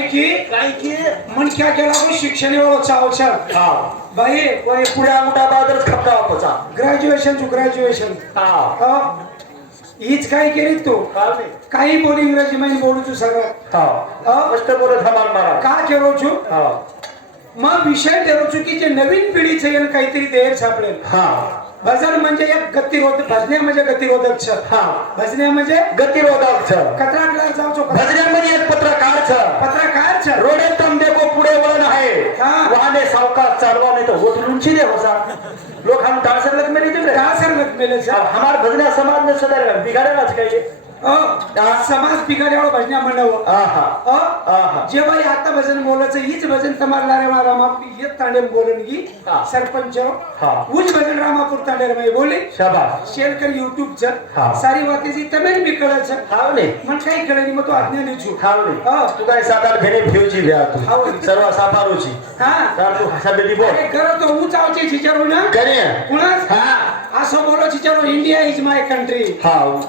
काय की मन क्या केला को शिक्षण एवढं चावच्या हा बाई कोणी पुढे मोठा बादरच खपका वापसा ग्रॅज्युएशन हा हीच काय केली तू काय नाही काही बोल इंग्रजी मध्ये बोलू तू सगळं हा मस्त बोलत हमाल मारा का केलो छू हा मग विषय ठरवू की जे नवीन पिढीचे येईल काहीतरी देर सापडेल हा भजन म्हणजे एक गतिरोधक भजने म्हणजे गतिरोधक छ हा भजने म्हणजे गतिरोधक छ कतराकला जाऊचो भजन्यामध्ये एक पत्रकार छ पत्रकार छ रोडे तंबे को पुढे वळण आहे हा. वाहने सावकाश चालवा नहीं तो होत लुंची दे होसा लोग हम टासर लग मेरे जिगरे का सर लग मेले छ हमार भजन्या समाज ने सदैव बिगाड़ेगा काय समाज बिघाड्यावर भजन्या मंडळ आहा जे बाई आता भजन बोलायचं हीच भजन तमारला रे रामा येत तांडे बोलून की हा. सरपंच हा. उच भजन रामापूर तांडे रे बोले शाबाश शेअर कर युट्यूब च हा. सारी वातेची तमेन बी कळच हाव ने मन काही कळणी मग तो आज्ञा निचू हाव ने तू काय सात आठ भेने ठेवची व्या हाव तू ने. सर्व साफारोची हा तर तू हसा बेटी बोल अरे कर तो उच आवचे चिचारो ना करे कुणास हा असं बोलो चिचारो India is my country how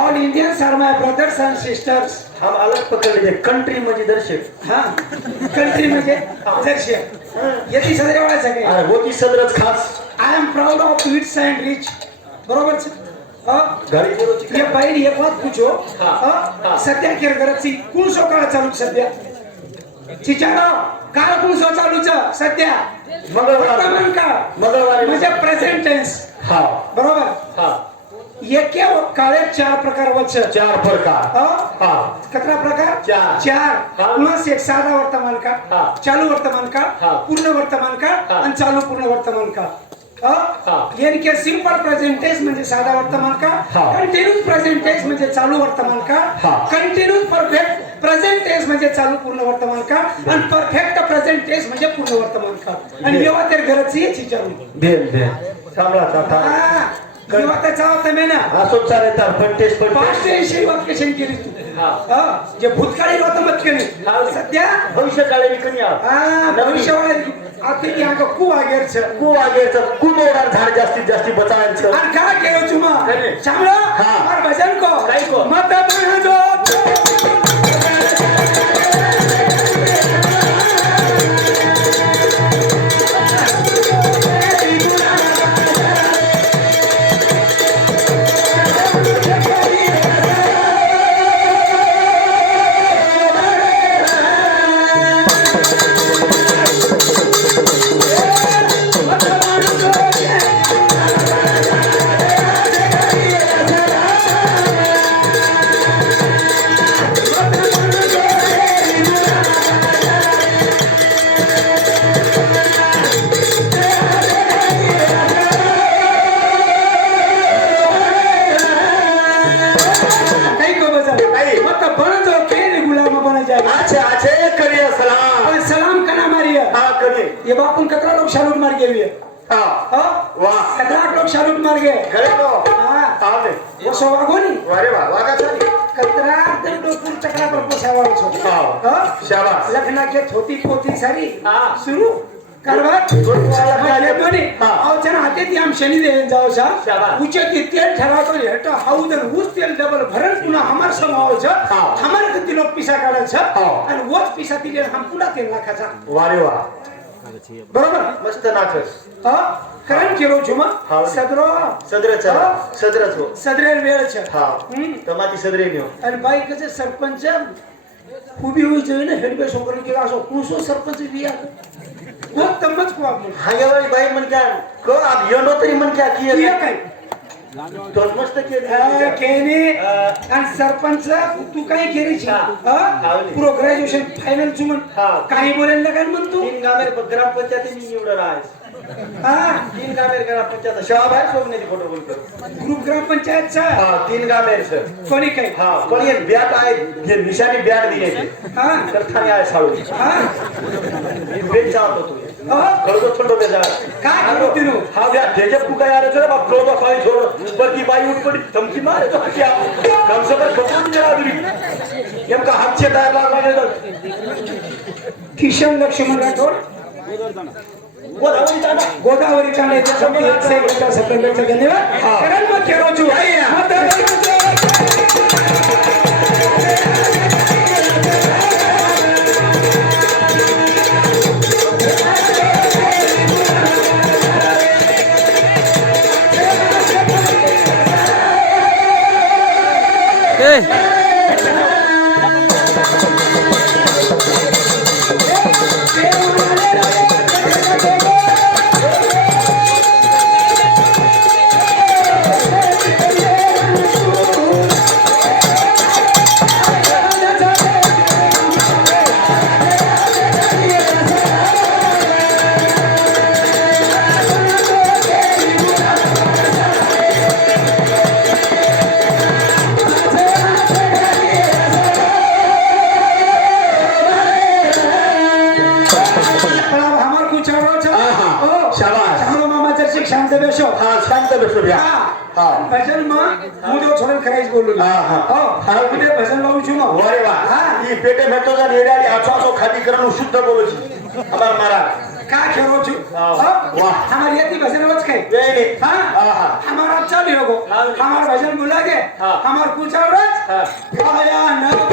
all Indians are my brothers and sisters हम अलग पकडले कंट्री म्हणजे दर्शक हा कंट्री म्हणजे दर्शक यदि सदरे वाला सगळे अरे वो की सदरच खास I am proud of its and rich बरोबर घरी गेलोची ये बाई एक बात पूछो हा. सध्या केर करची कोण सो काळ चालू सध्या चिचाराव काळ कोण सो चालूच सध्या वर्तमान काळ मंगळवारी म्हणजे प्रेझेंट टेन्स हा बरोबर हा एके काळे चार प्रकार वच चार प्रकार हा कतरा प्रकार चार. चार हा. पुन्हा एक साधा वर्तमान हा. का चालू वर्तमान का हा. पूर्ण वर्तमान का हा. आणि चालू पूर्ण वर्तमान का हा. यानी सिंपल प्रेझेंट टेन्स म्हणजे साधा वर्तमान का हा. कंटिन्यूस प्रेझेंट टेन्स म्हणजे चालू वर्तमान का हा. कंटिन्यूस परफेक्ट प्रेझेंट टेन्स म्हणजे चालू पूर्ण वर्तमान का आणि परफेक्ट प्रेझेंट टेन्स म्हणजे पूर्ण वर्तमान का आणि जेव्हा ते गरजची याची विचारू भेल सांभाळा आता जेव्हा त्याचा होता मी ना असो चालता पण टेस्ट पाच टेन्शन वाक्यशन केली तू जे भूतकाळी होतं मत केली सध्या भविष्य काळे कमी भविष्यवाणी आता की आका खूप आगेरच खूप आगेचं खूप मोडार झाड जास्तीत जास्ती बचावायचं आणि काय केलं तुम्हा करे. चांगलं हा. और भजन को काय को? मत बहजो काही को बजा काही. मत बनजो केली गुलाम बना जाए अच्छा अच्छे करिए सलाम और सलाम कना मारिया हा करिए ये बापून कतरा लोग शालूट मार गए हुए हा वाह कतरा लोग शालूट मार गए करे तो हाँ आले वो सो वागोनी वारे वाह वागा चाली कतरा दर डोकुन चकरा पर पोसावा छो हाँ. शाबाश. लखना के छोटी पोती सारी हाँ. शुरू करवत गुरुवाला वाले दोनी हाँ. आओ चना हाते ती हम शनी दे जाओ सा शाबाश. उचे ती तेल ठरावतो हेट हाउदन उस तेल डबल भरण पुन्हा हमार समाव छ हाँ. हमार गती लोक पिसा काढा छ हाँ. आणि वोच पिसा दिले हम पुन्हा तेल नाखाचा वारे वाह बरोबर मस्त नाचस करण केलो जुमा हाँ. सदरो सदरच हाँ. सदरच हो सदरेर वेळ छ हा तमाची सदरे न्यो आणि बाईकचे सरपंच उभी हुई जाए ना हेडबे सोकर के असो कुसो सरपंच बिया वो तमच को आप हागे बाई मन क्या को आप यनो तरी मन क्या किए किया काय तो मस्त के केने आणि सरपंच तू काय केली छी प्रो ग्रॅज्युएशन फायनल चुमन हाँ. काही बोलायला काय म्हणतो तीन गामेर ग्रामपंचायती मी निवडून आहे हा तीन गामेर ग्रामपंचायत शाबाश आहे सोमनेची फोटो बोलतो ग्रुप ग्रामपंचायतचा हा तीन गामेर सर कोणी काय हा कोणी एक बॅट आहे जे निशाणी बॅट दिली हा तर थाने आहे साळू हा बेट चावतो तू कळतो थंडो बेजा काय करू तिनो हा बॅट त्याच्या तू काय आलं तर बाप कळतो पाणी छोड बरकी बाई उठ पडी धमकी मारे तो क्या कम से कम बघून जरा दुरी नेमका हातचे टायर लागला किशन लक्ष्मण राठोड गोदावरी कांडे धन्यवाद करण मग केलो छु शांत बेशो हा शांत बसो भ्या हा भजन मग मुझे छोड़न खराइस बोलू हा हा हो मुझे भजन लावू छु मग वारे वा ई पेटे भेटो जा नेराडी आछो खाली करनु शुद्ध बोलो छी अमर महाराज का खेरो छु वाह हमारी यति भजन रोज खाई वेले हां हमारा चल होगो हमार भजन बोला के हमार कुछ औरत आया नगरी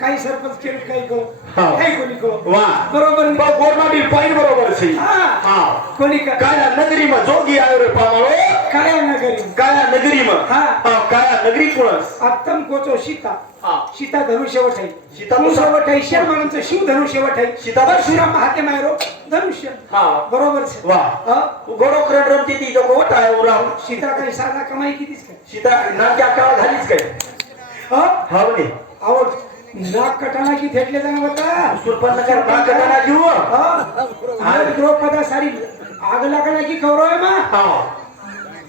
काही सरपंच केलं काही करू काही कोणी करू बरोबर गोरमाटी पाइन बरोबर छी हा कोणी काया नगरी में जोगी आयो रे पामाळो काया नगरी में काया नगरी कोणस आत्तम कोचो सीता सीता धनुष्यवट आहे सीता धनुष्यवट आहे शर्मानंचं शिव धनुष्यवट आहे सीता परशुराम हाते मायरो धनुष्य बरोबर छे वाह गोडो करन रमती ती जो कोट आहे राम सीता काही साधा कमाई कितीच काय सीता नाक्या काळ झालीच काय हा म्हणे आवड नाक कटाना की थेटले जाणं होता सुरपन्न कर नाक कटाना घेऊ आणि द्रौपदा सारी आग लागला की कौरव मा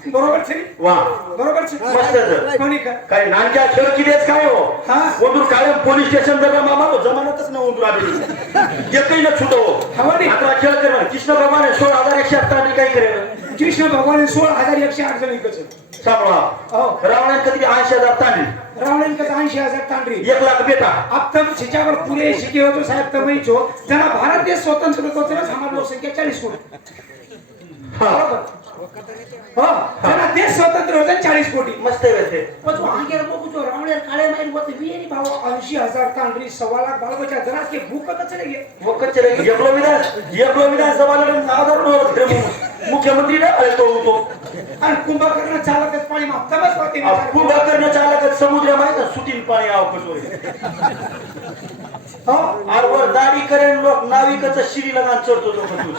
बरोबर छे वाह बरोबर छे मस्त कोणी काय नानक्या खेळ किदेच काय हो ओंदूर कायम पोलीस स्टेशन जर मामा जमानतच न ओंदूर आले एकही न छुटो हवनी आता खेळ कर कृष्ण भगवान 16158 काय करेल कृष्ण भगवान 16108 जण इकच सांभाळा रावणाने कधी 80000 तांडली रावणाने कधी 80000 तांडली 1 लाख बेटा अब तक शिचावर पुरे शिके होतो साहेब तमई जो जना भारत देश स्वतंत्र होतो तेच हमार लोकसंख्या 40 कोटी जना देश स्वतंत्र होता 40 कोटी मस्त आहे पण तो आगे बघू जो रावणे काळे माईल होते वीरी भाव 80000 तांडली 1.5 लाख बालबच्चा जरा के भूकत चले गए भूकत चले गए एकलो विधान सभाला साधारण होत मुख्यमंत्री ना तो आणि कुंभकर्ण चालकच पाणी मागताच होते कुंभकर्ण चालकच समुद्र माहित सुटीन पाणी आवकच आरवर दाढी करेन लोक नाविकच शिरी लगान चढतो लोक तू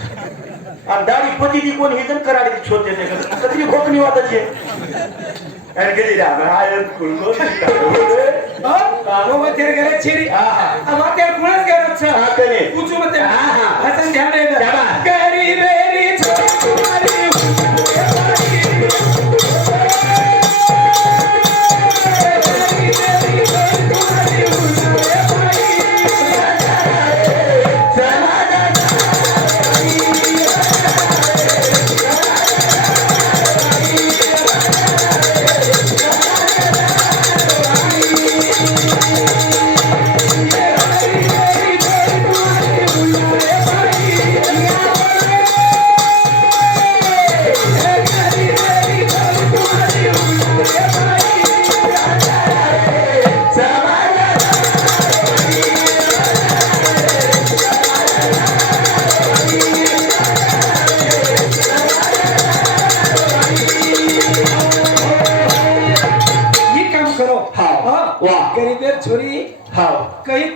आणि दाढी पती दी कोण हे जण कराडी छोटे ते कधी भोकणी वाटायची आणि गेली रा आयन कुलको वो तेरे घरे छेरी अब तेरे कुणच घरात छ हातने पूछू मते हसन ध्यान दे करी मेरी तुम्हारी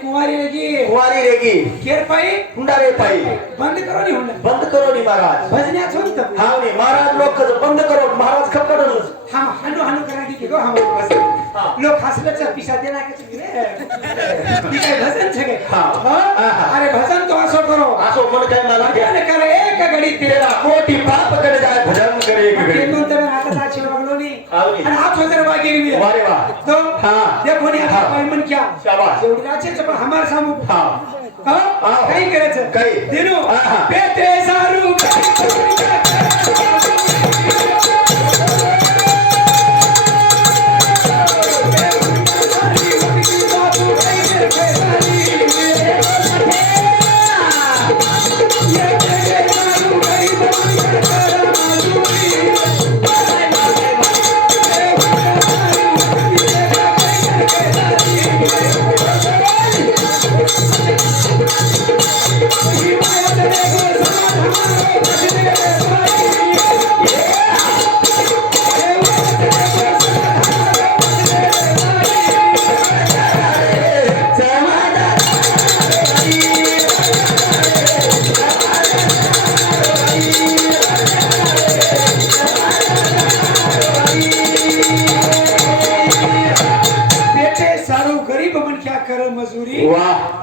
कुंवारी रेगी कुंवारी रेगी केर पाई हुंडारे पाई बंद करो नी हुंडा बंद करो नी महाराज भजन्या छोंत हाँ नी महाराज लोग कस बंद करो महाराज खपडल हम हनु हनु करा दी के हम भजन लोग हसले च पिसा देना के रे ती काय भजन छे के अरे भजन तो आसो करो आसो मन काय मला भजन करे एक घडी तेरा कोटी पाप कर जाए भजन करे एक घडी केनो तमे आता साची बगलो नी आणि हाथ वजर बाकी नी वारे वाह तो हां देखो नी आता पाई मन क्या शाबाश एवढी राचे पण हमार सामू हां काही करायचं काही दिनू पेटे सारू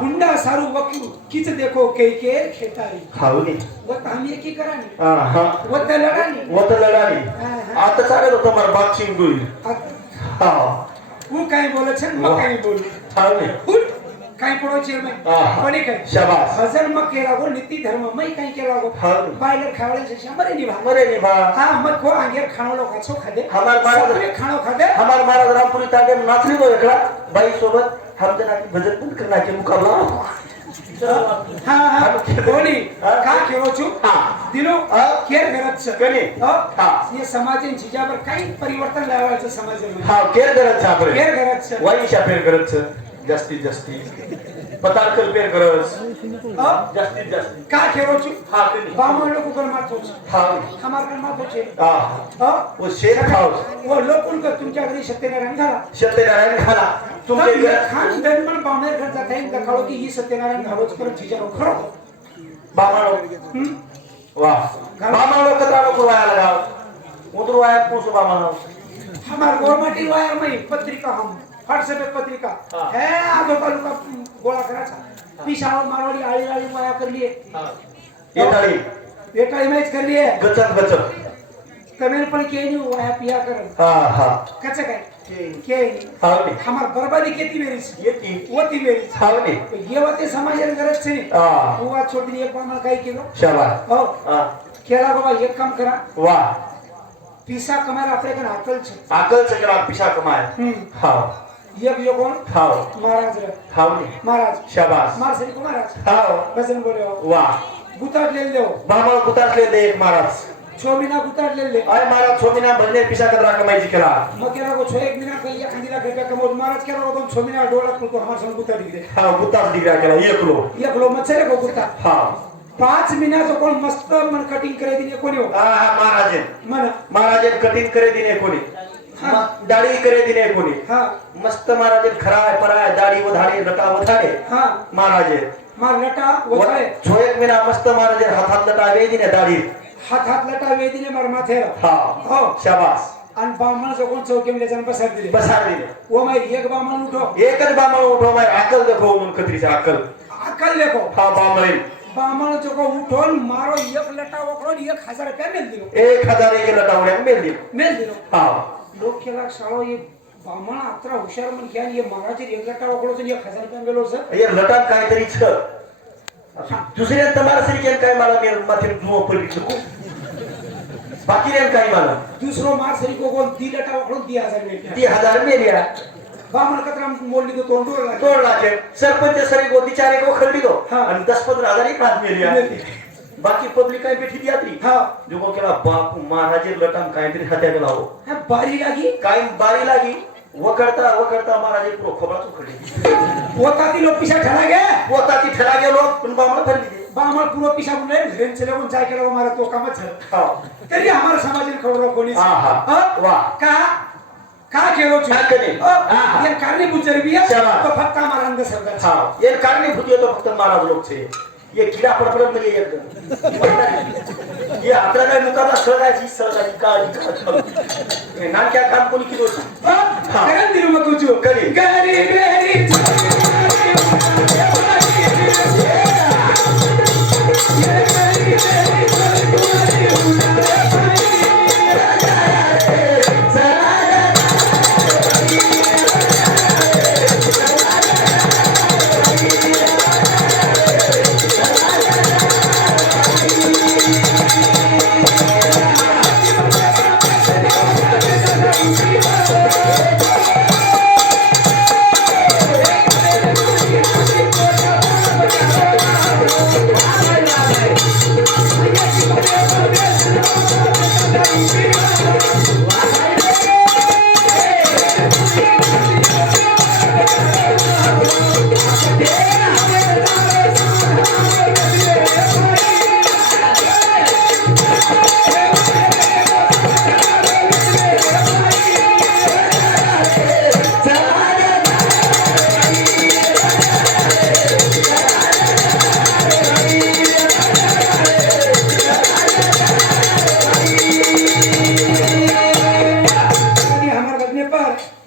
हुंडा सारू वकील किच देखो कई के खेतारी खाऊनी वत हम ये की करानी हां वत लडानी आता चाले तो तुम्हार बात चिंगुई हां वो काय बोले छन म काय बोलू खाऊनी काय पडो चेअरमन कोणी काय शाबाश भजन मग केला गो नीति धर्म मै काय केला गो बायलर खावले से शंभर मरे निभा हां मत को आंगेर खाणो लोक अच्छो खादे हमार महाराज खाणो खादे हमार महाराज रामपुरी तांडे नाचली दो एकला बाई सोबत हम जना की भजन बंद करना के मुकाबला हां कोणी का केरो छु दिनो केर करत छ कोणी हां ये समाजन जिजावर काही परिवर्तन लावायचं समाजामध्ये हां केर करत छ आपण केर करत छ वाईशा पेर करत छ जास्ती पतारकल पेर करत जास्तीत जास्त का केरो छु हां कोणी बामण लोक कोण मारतो हां हमार कोण मारतो छे वो शेर खाओ वो लोकून का तुमच्या घरी सत्यनारायण घाला सत्यनारायण घाला तुमचे घर खान दरम्यान बामण घर जाता येईल का काळो की ही सत्यनारायण घालोच करत जिजावर खरो बामण वाह बामण कतरा को वाया लगाओ उधर वाया पूछो बामण हमार गवर्नमेंट वायर में पत्रिका हम व्हाट्सएप पे पत्रिका है आधो तालुका गोळा करायचा पिशावर मारवाडी आळी वाया कर लिए एटाळी मैच कर लिए गचक कमेल पण के नी वाया पिया कर हां कच्चा काय के हावनी हमार बर्बादी केती मेरीस येती होती मेरीस हावनी ये वाते समाजन गरज छे वो बात छोड़ दी एक बार काय केलो शाबाश हो केला बाबा एक काम करा वाह पिसा कमार आपले कन अकल से करा पिसा कमाए हां एक जो कोण हां महाराज रे हावनी महाराज शाबाश मार सरी को महाराज हां भजन बोलो वाह गुताट ले लो बामण गुताट ले दे एक महाराज 6 महीना गुताट ले ले आय महाराज 6 महीना भजने पिसा करा कमाई जी करा मग केला को 6 एक महीना कई खंडीला रुपया कमो महाराज केला को 6 महीना डोला को हमार संग गुताट दिले हां गुताट दिला केला एक लो मचले को गुता हां 5 महीना जो कोण मस्त मन कटिंग करे दिने कोणी हो हां महाराज मन कटिंग करे दिने कोणी दाढ़ी करे दिने कोणी हां मस्त महाराज खराय पराय दाढ़ी वधाडे लटा वधाडे हां महाराज मार लटा वधाडे 6 एक महीना मस्त महाराज हातात लटा वे दिने दाढ़ी हात लटा वे दिने मार माथे हां हो शाबाश आणि बामण जो कोण चौकीमध्ये जाऊन बसार दिले वो मैं एक बामण उठो एकच बामण उठो मैं अकल देखो उन कत्रीचा अकल देखो हां बामण जो को उठोन मारो एक लटा वकड़ो 1000 रुपया मिल दियो 1000 एक लटा उड्या मिल दियो हां लोक केला साळो ये बामण अत्रा हुशार मन घ्या ये महाराज एक लटा वकड़ो 1000 रुपया मिळो सर ये लटा काहीतरी छ दुसऱ्या तुम्हाला सरी काय मला मी माथे जुओ पडली बाकी रे काय मला दुसरो मार सरी को कोण 3 लटा वकड़ो 1000 मिळते 3000 मिळ्या बामण कतरा मोडली तो तोड़ लाके सरपंच सरी को बिचारे को खल्ली दो आणि 10-15 हजार एक हात मिळ्या बाकी पब्लिक काय बैठी यात्री हां जो को केला बाप महाराज लटाम काहीतरी हात्या गेला हो बारी लागी काय बारी लागी वकड़ता महाराज पुरो खोबरा चुकडी वताती लोक पिसा ठला गे लोक पण बामण फरली बामण पुरो पिसा मुले घरेन चले कोण जाय केला मारा तो कामच हां तरी हमारा समाजन खबर कोणी हां वाह का का खेळो છું કાકને એ કારણેભૂત ચરબી શાબાશ. તો ફક્ત અમારા અંગ સરદાર છે હા એ કારણેભૂત તો ફક્ત મારા જ લોક છે ये किडा पडपडत म्हणजे एकदम ये आपला काय मुकाबला सहजाची काळजी नाटक्या काम कोणी केलं होतं करण दिरू मग कुचू कधी गरी गरी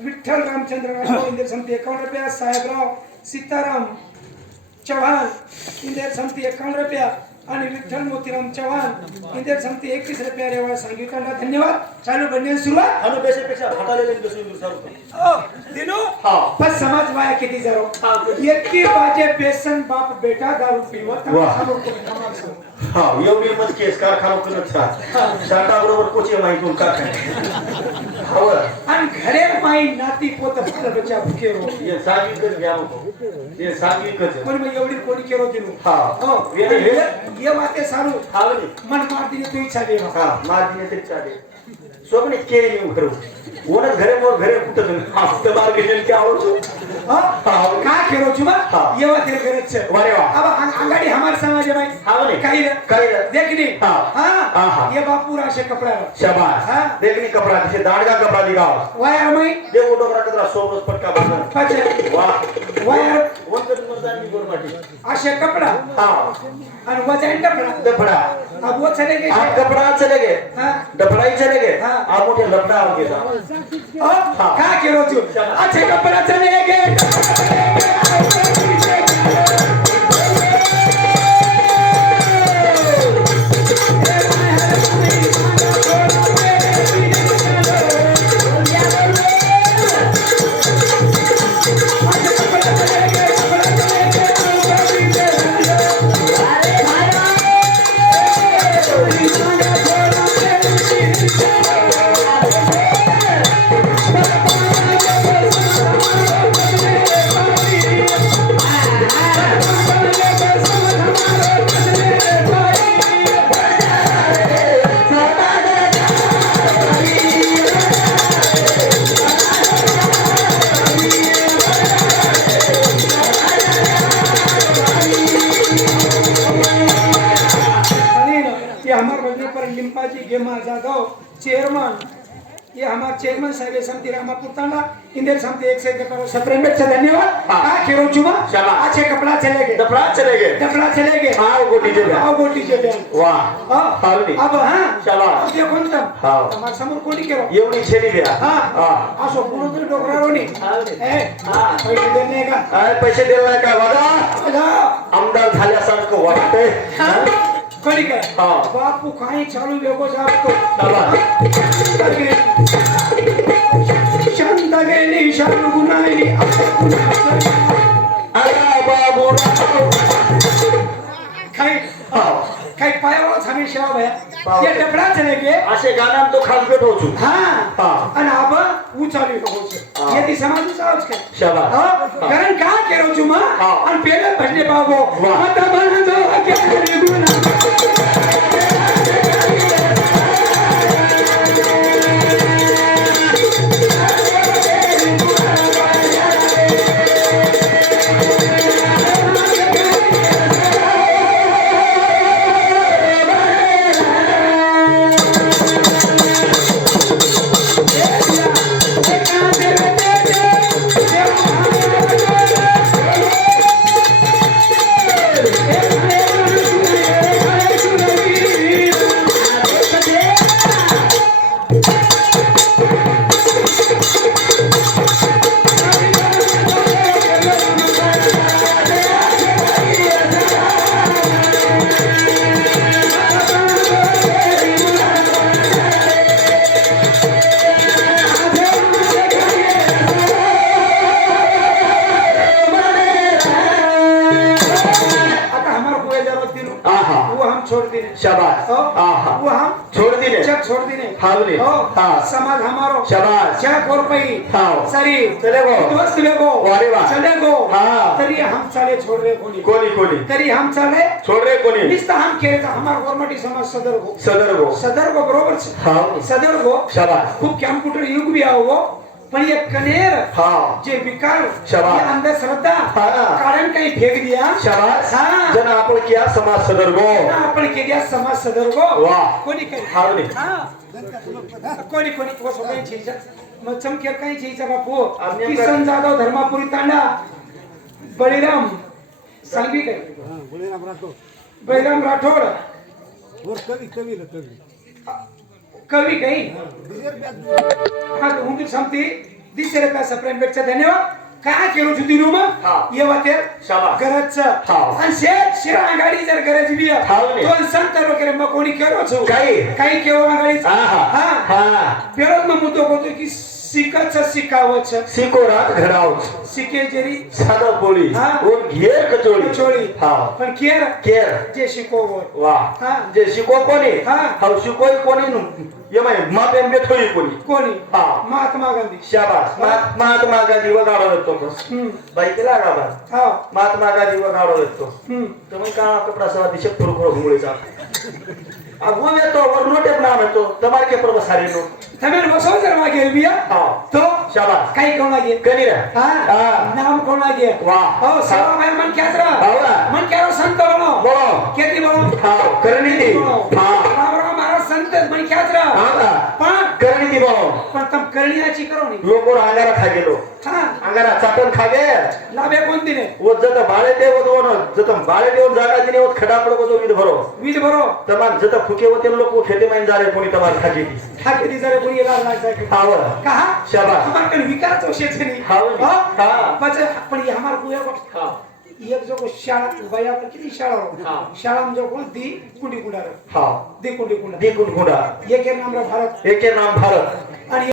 विठ्ठल रामचंद्र राठोड इंदिरा समिती 51 रुपया साहेबराव सीताराम चव्हाण इंदिरा समिती 51 रुपया आणि विठ्ठल मोतीराम चव्हाण इंदिरा समिती 31 रुपया रेवाळ सांगितलं धन्यवाद चालू बनण्यास सुरुवात अनुपेक्षेपेक्षा फाटालेले बसून दुसरा ओ दिनो हां पण समाज वाया किती जरो एकी बाजे बेसन बाप बेटा दारू पिवत हा एवढी मत केस कारखाना करत शाटा बरोबर कोचे माहिती कारखाना आणि घरे माई नाती पोत बच्चा भुके हो ये सागी कर घ्या ये सागी कर पण मग एवढी कोणी केरो दिलो हा हो ये वाते सारू हावली मन मार दिने तू इच्छा दे हा मार दिने तरी चाले सोबने के येऊ करू ओनच घरे मोर घरे कुठं हा तर मार गेले की आवडतो का केरो छुबा ये वाते घरे छ वारे वा अब अंगाडी हमार समाज है भाई हावले काही देखनी हां ये बापू राशे कपड़ा शाबाश देखनी कपड़ा से दाड़गा कपड़ा दिखाओ वाया मई देखो डोकरा कतरा सोबत पटका बंधन पचे वाह वाया वन कर मर्दानी गोरमाटी आशे कपड़ा हां और वजन डपड़ा अब वो चले गए आप कपड़ा चले गए डपड़ा ही चले गए आप मोटे लपड़ा हो गया का केरो छु अच्छे कपड़ा चले गए चेयरमैन ये हमारे चेयरमैन साहब समिति रामापुर तांडा इंदिरा समिति 117 में धन्यवाद का खेरो चुमा अच्छे कपड़ा चले गए डपड़ा चले गए आओ गोटी जे वाह अब हां चला देखो तुम हमारे समोर कोणी केरो एवढी छेली द्या हां असो पुरो तरी डोकरावणी पैसे देणे का पैसे देणार का वादा आमदार झाल्यासारखं वाटतंय कोणी काय बापू काही चालू वेगो जातो शांत गेली शालू गुनाली आला बाबू काही पायावर थांबे शेवा भया ये डबडा चले गए असे गाना तो खालगट होचू हां आणि आबा उचाली होचू ये ती समाज सावच काय शाबाश कारण का केरो चुमा आणि पेले भजने पावो मत बनतो के गुना आहा। वो हम छोड़ दिने जग छोड़ देने हावने हो हाँ समाज हमारो शाबाश क्या कोर पई हाँ। सरी चले गो दोस्त ले गो वारे वाह। चले गो हाँ। तरी हम चले छोड़ रहे कोनी कोणी कोणी तरी हम चले छोड़ रे कोणी निस्ता हम केले हमार गवर्नमेंट समाज सदर गो सदर गो बरोबर छे हाव सदर गो शाबाश खूप कॅम्प्युटर युग भी आओ पण ये कनेर हाँ जे विकार शाबाश। ये अंधश्रद्धा हाँ। कारण काही फेक दिया शाबाश हाँ। जन आपण किया समाज सदर गो ना आपण केल्या समाज सदर गो वाह। कोणी काही हावने कोणी कोणी वो सगळे चीजा मग चमके काही चीजा बापू आम्ही किसन जाधव धर्मापुरी तांडा बळीराम सांगवी काही बळीराम राठोड कवी काही हा उंगी समती दिसरे पैसा प्रेम बेटचा धन्यवाद काय केलो जुदी रूम हा। ये वाते शाबास। गरज हा। आणि शिरा गाडी जर गरज बी हावने। दोन संत लोक रे मग कोणी केलो छो काही केलो गाडी आहा हा पेरोल मग मुद्दो होतो की शिकाच शिकावच सिकोरात घडावच शिके जरी साधा पोळी हा। और घेर कचोळी चोळी हा पण केर केर जे शिकोवर वाह हा। जे शिको कोणी हा। हाव शिकोय कोणी ये माय मापेन बेथोई कोणी कोणी हा। महात्मा गांधी शाबास महात्मा गांधी वगाडो येतो बस बाई केला गाबा हा महात्मा गांधी वगाडो येतो तुम्ही काळा कपडा सवा दिशे फुरफुर घुंगळीचा अब वो में तो और नोटे नाम है तो तुम्हारे के प्रभु सारी नो तमें बसो जर मागे बिया हाँ तो शाबास काही कोण लागे कनी रे हाँ नाम कोण लागे वाह। हो सेवा भाई मन क्या जरा हावला। मन क्या रो संत बनो बोलो केती बनो हाँ करनी थी हाँ राम राम महाराज संत मन क्या जरा हाँ पण करनी थी बोलो पण तम करण्याची करो नी लोगों अंगारा खा गेलो हाँ अंगारा चाटण खा गे लाभे कोण दिने वो जत बाळे ते वो जत बाळे देऊन जागा दिने वो खडा पडको तो विध भरो वीज भरो तमार जत फुके होते लोक वो खेते में जा रे कोणी तमार खाजी हा केती जरा कोणी येला लागता हाव कहा शाबास हमार कन विकार तो शेत नहीं हाव हाँ बच पण ये हमार कुया को हाँ एक जो को शाळा बाया पर किती शाळा हो हाँ। शाळा में जो को दी कुंडी कुंडार हाँ दी कुंडी कुंडार दी गुंडा ये के नाम रा भारत एक नाम भारत आणि